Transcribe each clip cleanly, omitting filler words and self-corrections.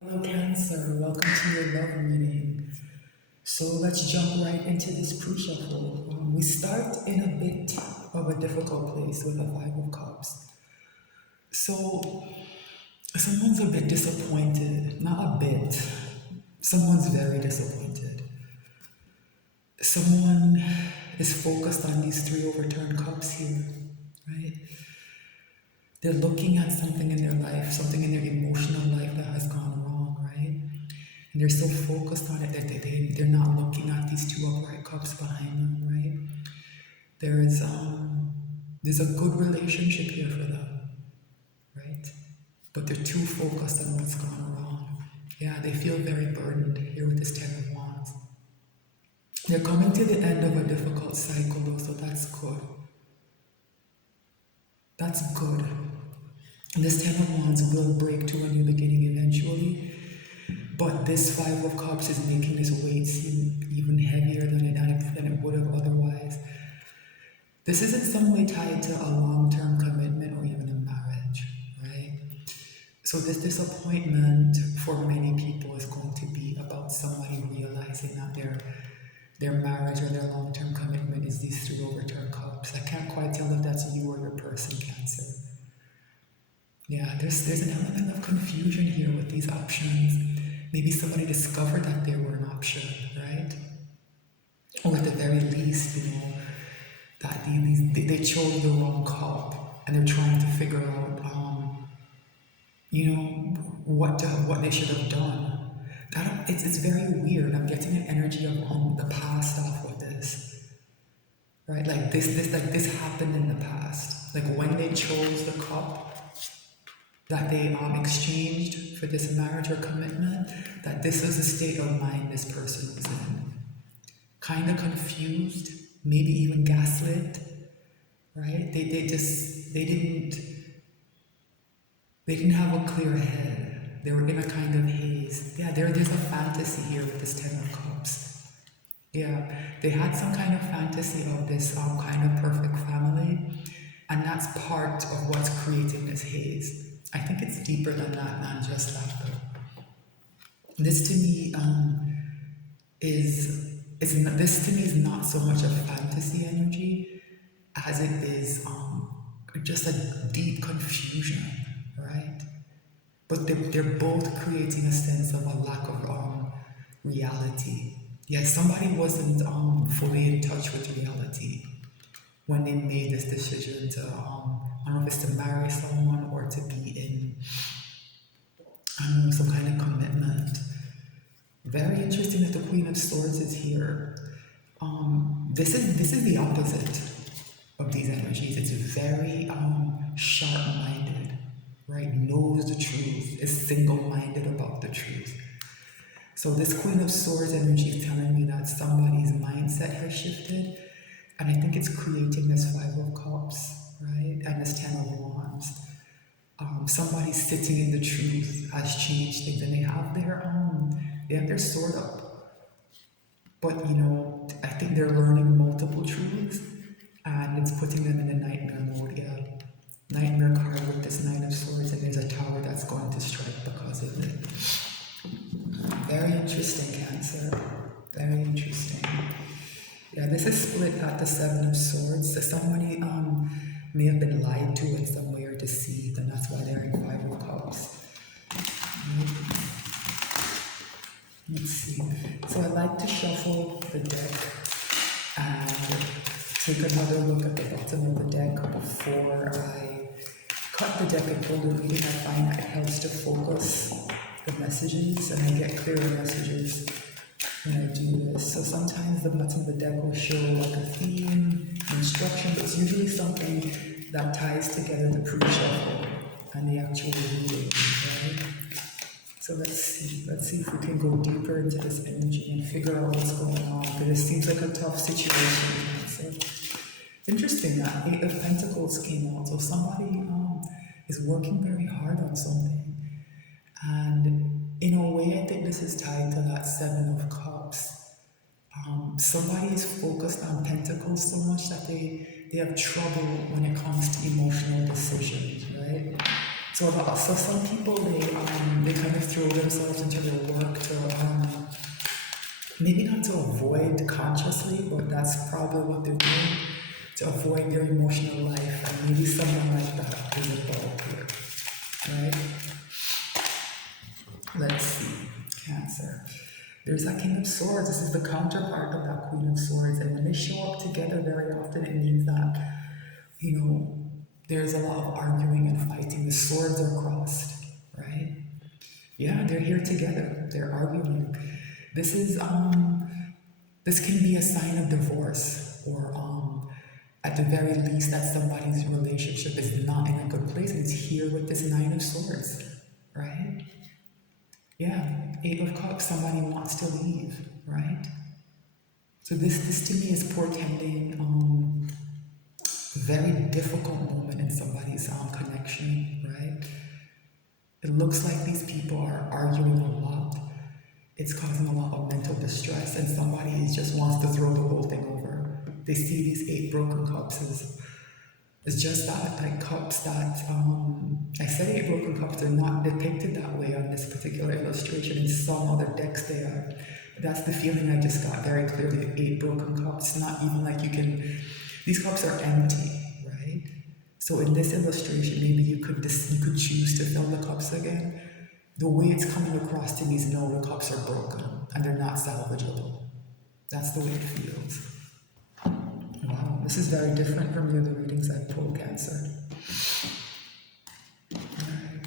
Hello, Cancer. Welcome to your love reading. So let's jump right into this pre-shuffle. We start in a bit of a difficult place with the Five of Cups. So someone's a bit disappointed. Not a bit. Someone's very disappointed. Someone is focused on these three overturned cups here, right? They're looking at something in their life, something in their emotional life that has gone wrong, right? And they're so focused on it that they're not looking at these two upright cups behind them, right? There's a good relationship here for them, right? But they're too focused on what's gone wrong. Yeah, they feel very burdened here with this Ten of Wands. They're coming to the end of a difficult cycle though, so that's good. That's good. This Ten of Wands will break to a new beginning eventually, but this Five of Cups is making this weight seem even heavier than it would have otherwise. This is in some way tied to a long-term commitment or even a marriage, right? So this disappointment for many people is going to be about somebody realizing that their marriage or their long-term commitment is these three overturned cups. I can't quite tell if that's you or your person, Cancer. Yeah, there's an element of confusion here with these options. Maybe somebody discovered that they were an option, right? Or at the very least, that they chose the wrong cup and they're trying to figure out, what they should have done. It's very weird. I'm getting an energy of the past off with this, right? Like this happened in the past. Like when they chose the cup that they exchanged for this marriage or commitment, that this is the state of mind this person was in. Kind of confused, maybe even gaslit, right? They didn't have a clear head. They were in a kind of haze. Yeah, there's a fantasy here with this Ten of Cups. Yeah, they had some kind of fantasy of this kind of perfect family, and that's part of what's creating this haze. I think it's deeper than that, not just that though. This to me is not so much a fantasy energy as it is just a deep confusion, right? But they're both creating a sense of a lack of reality. Yeah, somebody wasn't fully in touch with reality when they made this decision to, I don't know if it's to marry someone or to be in, I don't know, some kind of commitment. Very interesting that the Queen of Swords is here. This is the opposite of these energies. It's very sharp-minded, right? Knows the truth, is single-minded about the truth. So this Queen of Swords energy is telling me that somebody's mindset has shifted, and I think it's creating this Five of Cups, right? And this Ten of Wands. Somebody sitting in the truth has changed things, and they have their sword up. But I think they're learning multiple truths, and it's putting them in a nightmare mode. Yeah, nightmare card with this Knight of Swords, and there's a tower that's going to strike because of it. Very interesting, Cancer. Very interesting. Yeah, this is split at the Seven of Swords. So somebody may have been lied to in some way or deceived, and that's why they're in Five of Cups. Let's see. So I like to shuffle the deck and take another look at the bottom of the deck before I cut the deck and pull the reading. I find that it helps to focus the messages, and I get clearer messages when I do this. So sometimes the bottom of the deck will show like a theme, instruction, but it's usually something that ties together the pre-shuffle and the actual reading, right? So let's see if we can go deeper into this energy and figure out what's going on, because it seems like a tough situation. So interesting that Eight of Pentacles came out. So somebody is working very hard on something. And in a way, I think this is tied to that Seven of Cups. Somebody is focused on Pentacles so much that they have trouble when it comes to emotional decisions, right? So some people they kind of throw themselves into their work to maybe not to avoid consciously, but that's probably what they're doing to avoid their emotional life, and maybe someone like that is involved here, right? Let's see, Cancer. There's that King of Swords. This is the counterpart of that Queen of Swords, and when they show up together, very often it means that there's a lot of arguing and fighting. The swords are crossed, right? Yeah, they're here together. They're arguing. This is this can be a sign of divorce, or at the very least that somebody's relationship is not in a good place. And it's here with this Nine of Swords, right? Yeah, Eight of Cups, somebody wants to leave, right? So this to me is portending a very difficult moment in somebody's connection, right? It looks like these people are arguing a lot. It's causing a lot of mental distress, and somebody just wants to throw the whole thing over. They see these 8 broken cups as it's just that, like cups that, I said 8 broken cups are not depicted that way on this particular illustration. In some other decks they are. But that's the feeling I just got very clearly, 8 broken cups. Not even like you can, these cups are empty, right? So in this illustration, maybe you could choose to fill the cups again. The way it's coming across to me is no, the cups are broken and they're not salvageable. That's the way it feels. Wow, this is very different from the other readings I've pulled, Cancer. Right.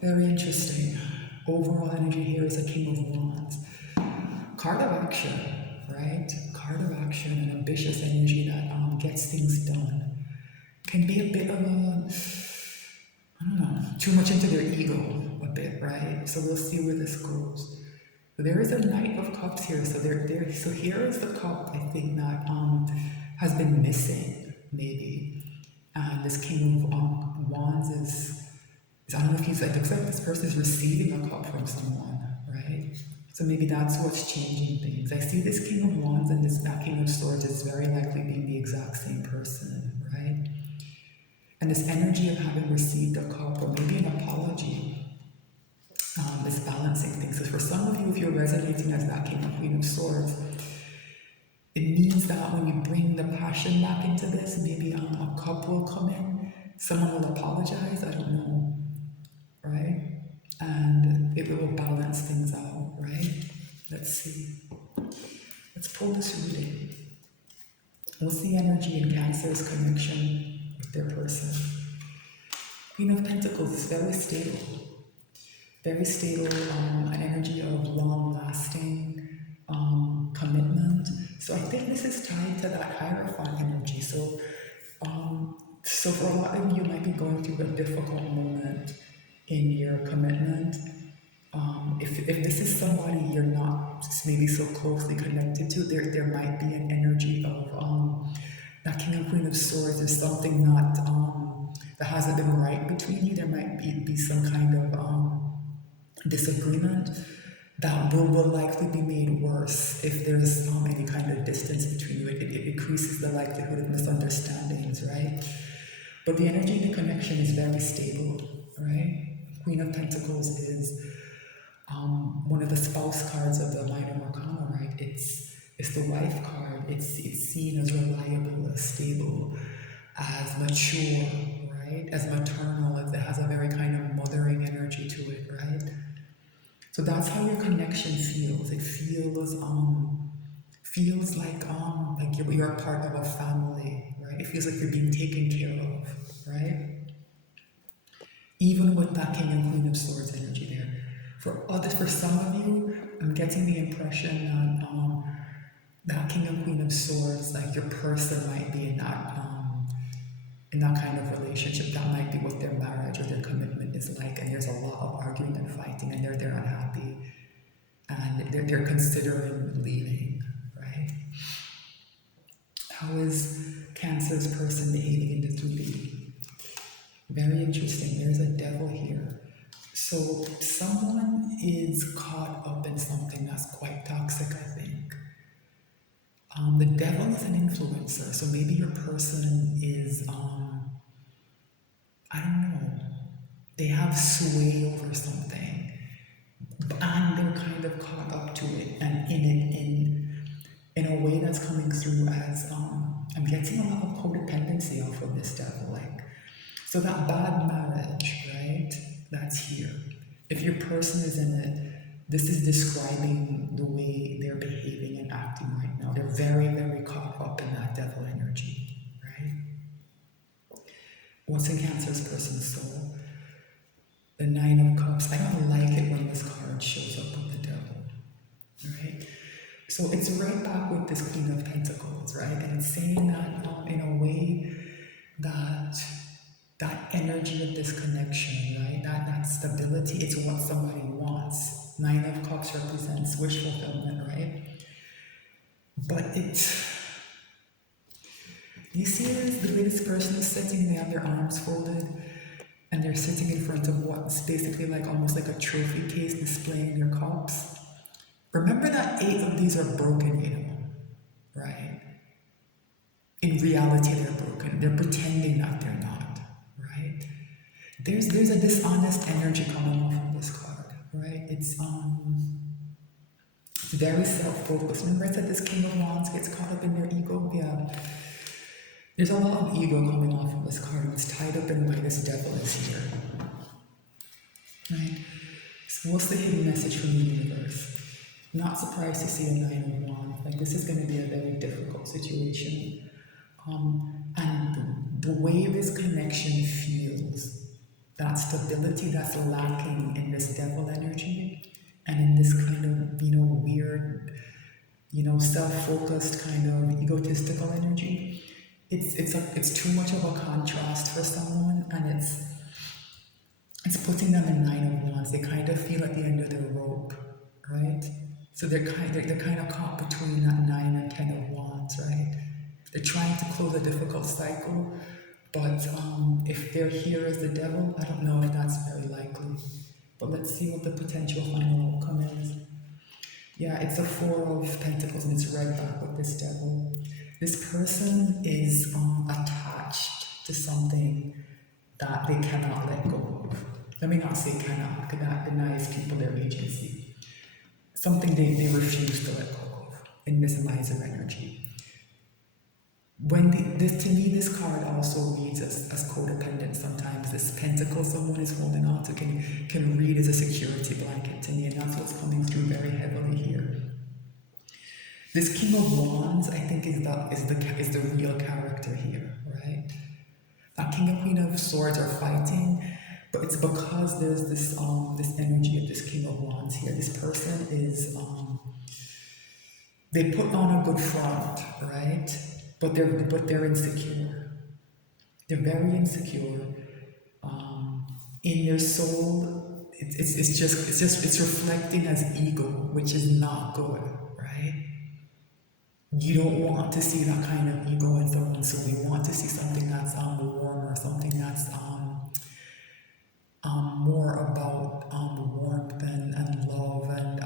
Very interesting. Overall energy here is a King of Wands. Card of action, right? Card of action, an ambitious energy that gets things done. Can be a bit of a, I don't know, too much into their ego a bit, right? So we'll see where this goes. There is a Knight of Cups here, so so here is the cup I think that has been missing, maybe. And this King of Wands is I don't know if it looks like this person is receiving a cup from someone, right? So maybe that's what's changing things. I see this King of Wands and that King of Swords is very likely being the exact same person, right? And this energy of having received a cup, or maybe an apology, is balancing things. So for some of you, if you're resonating as that King or Queen of Swords, it means that when you bring the passion back into this, maybe a cup will come in, someone will apologize, I don't know, right? And it will balance things out, right? Let's see. Let's pull this reading. What's the energy in Cancer's connection with their person? Queen of Pentacles is very stable. Very stable, an energy of long-lasting commitment. So I think this is tied to that Hierophant energy. So for a lot of you might be going through a difficult moment in your commitment. If this is somebody you're not maybe so closely connected to, there might be an energy of that King and Queen of Swords. There's something not that hasn't been right between you. There might be some kind of disagreement that will likely be made worse if there's any kind of distance between you. It increases the likelihood of misunderstandings, right? But the energy in the connection is very stable, right? Queen of Pentacles is one of the spouse cards of the Minor Arcana, right? It's the wife card. It's seen as reliable, as stable, as mature, right? As maternal. It has a very kind of mothering energy to it, right? So that's how your connection feels. It feels like you're a part of a family, right? It feels like you're being taken care of, right? Even with that King and Queen of Swords energy there. For some of you, I'm getting the impression that that King and Queen of Swords, like your person might be in that kind of relationship. That might be what their marriage or their commitment is like, and there's a lot of arguing and fighting, and they're unhappy, and they're considering leaving, right? How is Cancer's person behaving in the 3D? Very interesting. There's a Devil here. So someone is caught up in something that's quite toxic, I think. The Devil is an influencer, so maybe your person is I don't know, they have sway over something, and they're kind of caught up to it and in it in a way that's coming through as I'm getting a lot of codependency off of this devil, like, so that bad marriage, right? That's here. If your person is in it, this is describing the way they're behaving and acting right now. They're very, very caught up in that devil energy, right? What's in Cancer's person's soul? The Nine of Cups. I don't like it when this card shows up with the devil, right? So it's right back with this Queen of Pentacles, right? And it's saying that in a way that that energy of this connection, right? That stability, it's what somebody wants. Nine of Cups represents wish fulfillment, right? But you see the way this person is sitting, they have their arms folded, and they're sitting in front of what's basically like almost like a trophy case displaying their cups. Remember that 8 of these are broken, right? In reality, they're broken. They're pretending that they're not, right? There's a dishonest energy coming off of this card, right? It's very self-focused. Remember I said this King of Wands gets caught up in their ego? Yeah. There's a lot of ego coming off of this card. It's tied up in why this devil is here, right? So what's the hidden message from the universe? Not surprised to see a Nine of Wands. Like, this is going to be a very difficult situation. And the way this connection feels, that stability that's lacking in this devil energy and in this kind of, weird, self-focused kind of egotistical energy, it's too much of a contrast for someone, and it's putting them in Nine of Wands. They kind of feel at the end of their rope, right? So they're kind of caught between that 9 and 10 of Wands, right? They're trying to close a difficult cycle, but if they're here as the devil, I don't know if that's very likely. But let's see what the potential final outcome is. Yeah, it's a 4 of Pentacles, and it's right back with this devil. This person is attached to something that they cannot let go of. Let me not say cannot, because that denies people their agency. Something they refuse to let go of in this miser energy. When to me, this card also reads as codependent sometimes. This pentacle someone is holding on to can read as a security blanket to me, and that's what's coming through very heavily here. This King of Wands, I think, is the real character here, right? That King and Queen of Swords are fighting, but it's because there's this energy of this King of Wands here. This person is they put on a good front, right? But they're insecure. They're very insecure. In their soul, it's reflecting as ego, which is not good, right? You don't want to see that kind of ego in someone, so you want to see something that's warmer, something that's more about warmth and love and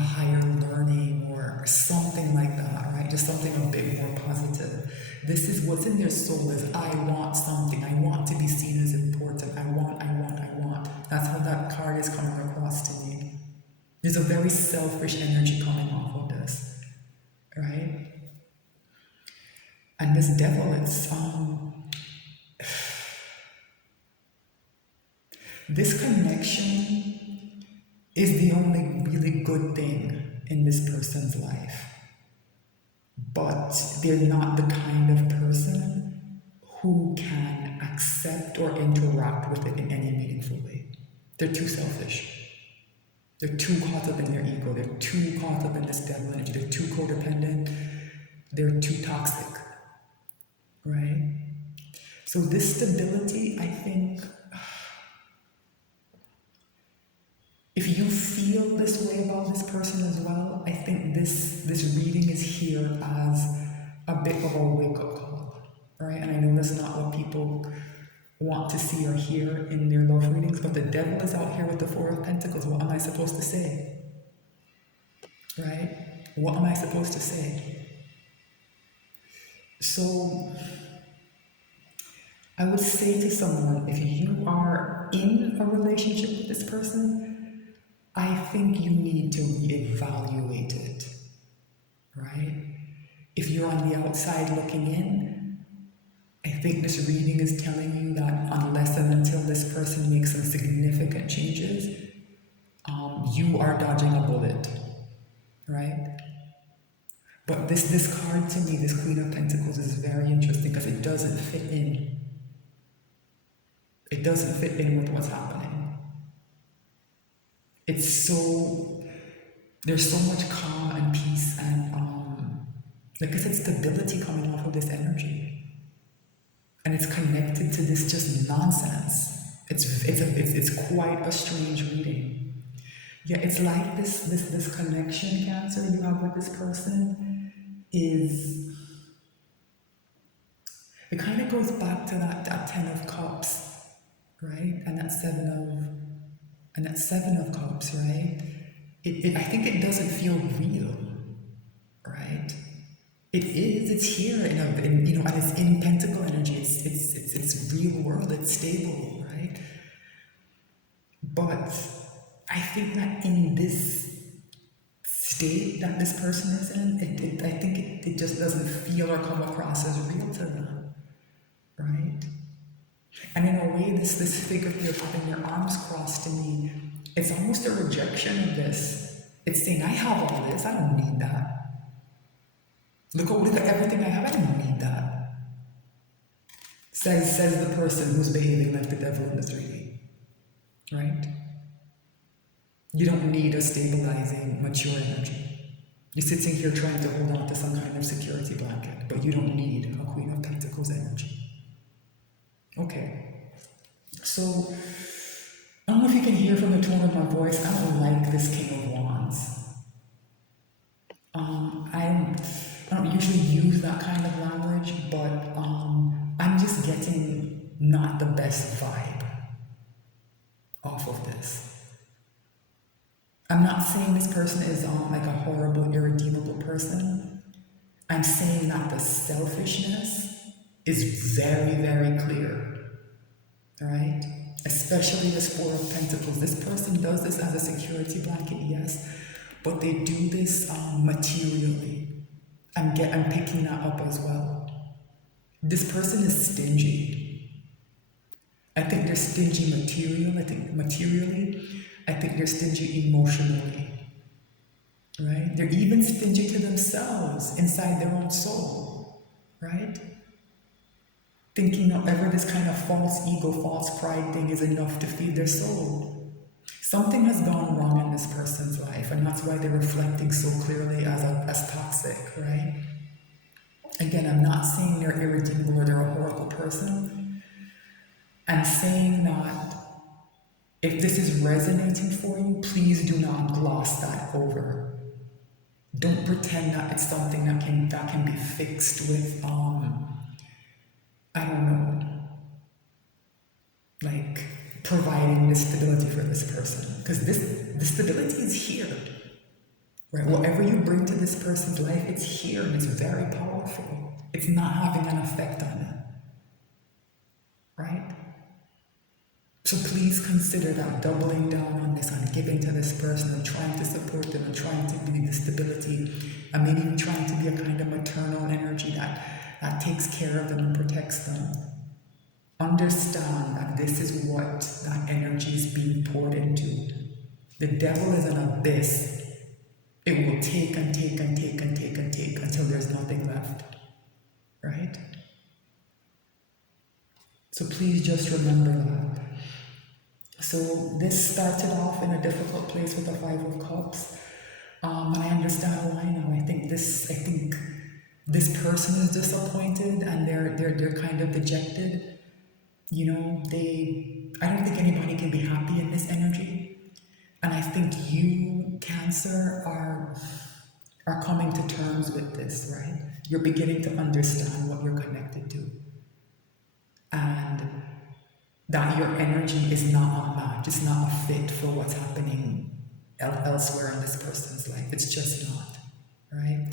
higher learning or something like that, right? Just something a bit more positive. This is what's in their soul is I want something. I want to be seen as important. I want. That's how that card is coming across to me. There's a very selfish energy coming off of this, right? And this devil, this connection is the only really good thing in this person's life. But they're not the kind of person who can accept or interact with it in any meaningful way. They're too selfish. They're too caught up in their ego. They're too caught up in this devil energy. They're too codependent. They're too toxic, right? So this stability, I think, if you feel this way about this person as well, I think this reading is here as a bit of a wake-up call, right? And I know that's not what people want to see or hear in their love readings, but the devil is out here with the 4 of Pentacles. What am I supposed to say? Right? What am I supposed to say? So I would say to someone, if you are in a relationship with this person, I think you need to reevaluate it, right? If you're on the outside looking in, I think this reading is telling you that unless and until this person makes some significant changes, you are dodging a bullet, right? But this card to me, this Queen of Pentacles, is very interesting because it doesn't fit in. It doesn't fit in with what's happening. It's so, there's so much calm and peace and, like I said, stability coming off of this energy. And it's connected to this just nonsense. It's quite a strange reading. Yeah, it's like this connection, Cancer, you have with this person is, it kind of goes back to that Ten of Cups, right? And that Seven of Cups, right? I think it doesn't feel real, right? It is. It's here, and it's in Pentacle energy. It's real world. It's stable, right? But I think that in this state that this person is in, I think it just doesn't feel or come across as real to them, right? And in a way, this figure here having their arms crossed to me, it's almost a rejection of this. It's saying, I have all this. I don't need that. Look at everything I have. I don't need that. Says the person who's behaving like the devil in the 3D. Right? You don't need a stabilizing, mature energy. You're sitting here trying to hold on to some kind of security blanket, but you don't need a Queen of Pentacles energy. Okay. So, I don't know if you can hear from the tone of my voice, I don't like this King of Wands. I don't usually use that kind of language, but I'm just getting not the best vibe off of this. I'm not saying this person is like a horrible, irredeemable person. I'm saying that the selfishness is very, very clear, right? Especially this Four of Pentacles. This person does this as a security blanket, yes, but they do this materially. I'm picking that up as well. This person is stingy. I think they're stingy materially. I think they're stingy emotionally. Right? They're even stingy to themselves inside their own soul. Right? Thinking that ever this kind of false ego, false pride thing is enough to feed their soul. Something has gone wrong in this person's life, and that's why they're reflecting so clearly as toxic, right? Again, I'm not saying they're irredeemable or they're a horrible person. I'm saying that if this is resonating for you, please do not gloss that over. Don't pretend that it's something that can be fixed with, I don't know, like providing this stability for this person. Because the stability is here. Right? Whatever you bring to this person's life, it's here and it's very powerful. It's not having an effect on them. Right? So please consider that, doubling down on this, on giving to this person and trying to support them and trying to be the stability and maybe even trying to be a kind of maternal energy that takes care of them and protects them. Understand that this is what that energy is being poured into. The devil is an abyss. It will take and take and take and take and take until there's nothing left. Right? So please just remember that. So this started off in a difficult place with the Five of Cups. And I understand why now. I think this person is disappointed and they're kind of dejected. You know, I don't think anybody can be happy in this energy. And I think you, Cancer, are coming to terms with this, right? You're beginning to understand what you're connected to. And that your energy is not a match, it's not a fit for what's happening elsewhere in this person's life. It's just not, right?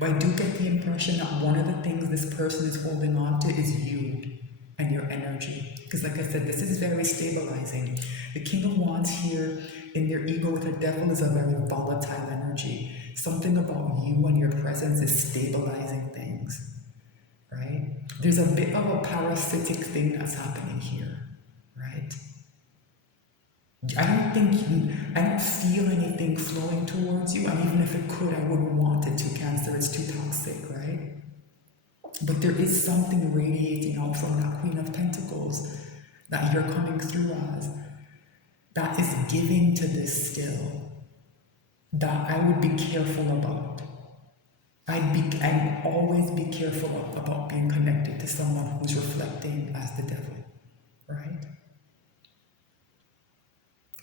But I do get the impression that one of the things this person is holding on to is you. and your energy. Because like I said, this is very stabilizing. The King of Wands here in their ego with the devil is a very volatile energy. Something about you and your presence is stabilizing things, right? There's a bit of a parasitic thing that's happening here, right? I don't feel anything flowing towards you, and even if it could, I wouldn't want it to, Cancer. It's too toxic, right? But there is something radiating out from that Queen of Pentacles that you're coming through as, that is giving to this still, that I would be careful about. I'd always be careful about being connected to someone who's reflecting as the devil, right?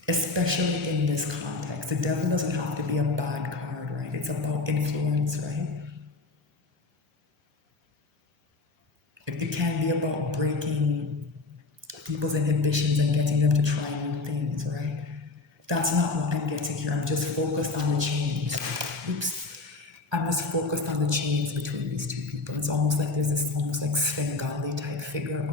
Especially in this context. The devil doesn't have to be a bad card, right? It's about influence, right? It can be about breaking people's inhibitions and getting them to try new things, right? That's not what I'm getting here. I'm just focused on the chains. Oops. I'm just focused on the chains between these two people. It's almost like there's this almost like Svengali type figure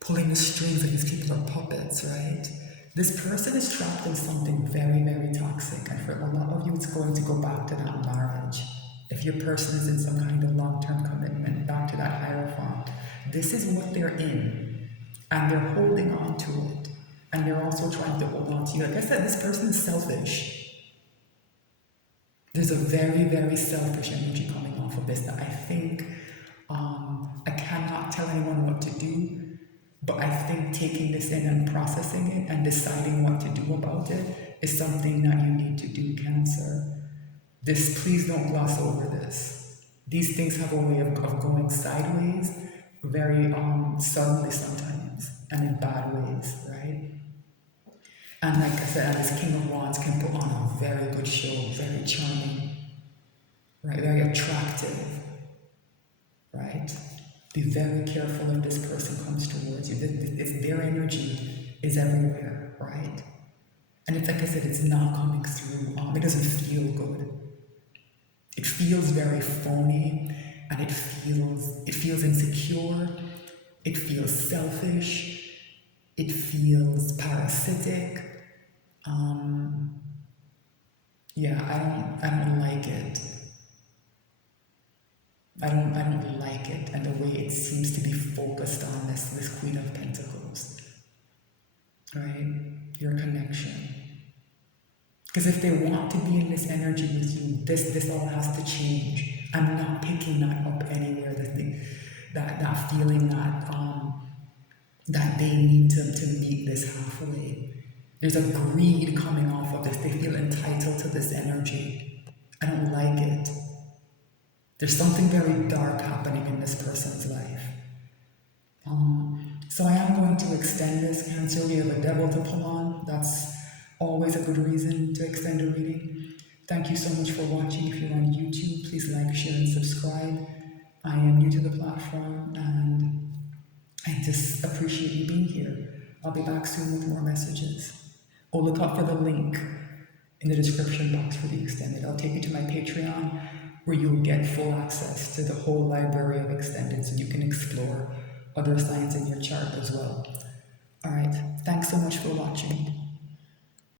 pulling the strings, and these people are puppets, right? This person is trapped in something very, very toxic, and for a lot of you, it's going to go back to that marriage. If your person is in some kind of long-term commitment, back to that Hierophant, this is what they're in, and they're holding on to it, and they're also trying to hold on to you. Like I said, this person is selfish. There's a very, very selfish energy coming off of this that I think I cannot tell anyone what to do, but I think taking this in and processing it and deciding what to do about it is something that you need to do, Cancer. Please don't gloss over this. These things have a way of going sideways very suddenly sometimes, and in bad ways, right? And like I said, this King of Wands can put on a very good show, very charming, right? Very attractive, right? Be very careful if this person comes towards you. If their energy is everywhere, right? And it's like I said, it's not coming through. It doesn't feel good. It feels very phony, and it feels insecure. It feels selfish. It feels parasitic. Yeah, I don't like it. I don't like it, and the way it seems to be focused on this Queen of Pentacles, right? Your connection. Because if they want to be in this energy with you, this all has to change. I'm not picking that up anywhere. That feeling that they need to meet this halfway. There's a greed coming off of this. They feel entitled to this energy. I don't like it. There's something very dark happening in this person's life. So I am going to extend this, Cancer. We have a devil to pull on. That's always a good reason to extend a reading. Thank you so much for watching. If you're on YouTube, please like, share, and subscribe. I am new to the platform, and I just appreciate you being here. I'll be back soon with more messages. Oh, look out for the link in the description box for the extended. I'll take you to my Patreon, where you'll get full access to the whole library of extended, so you can explore other signs in your chart as well. All right, thanks so much for watching.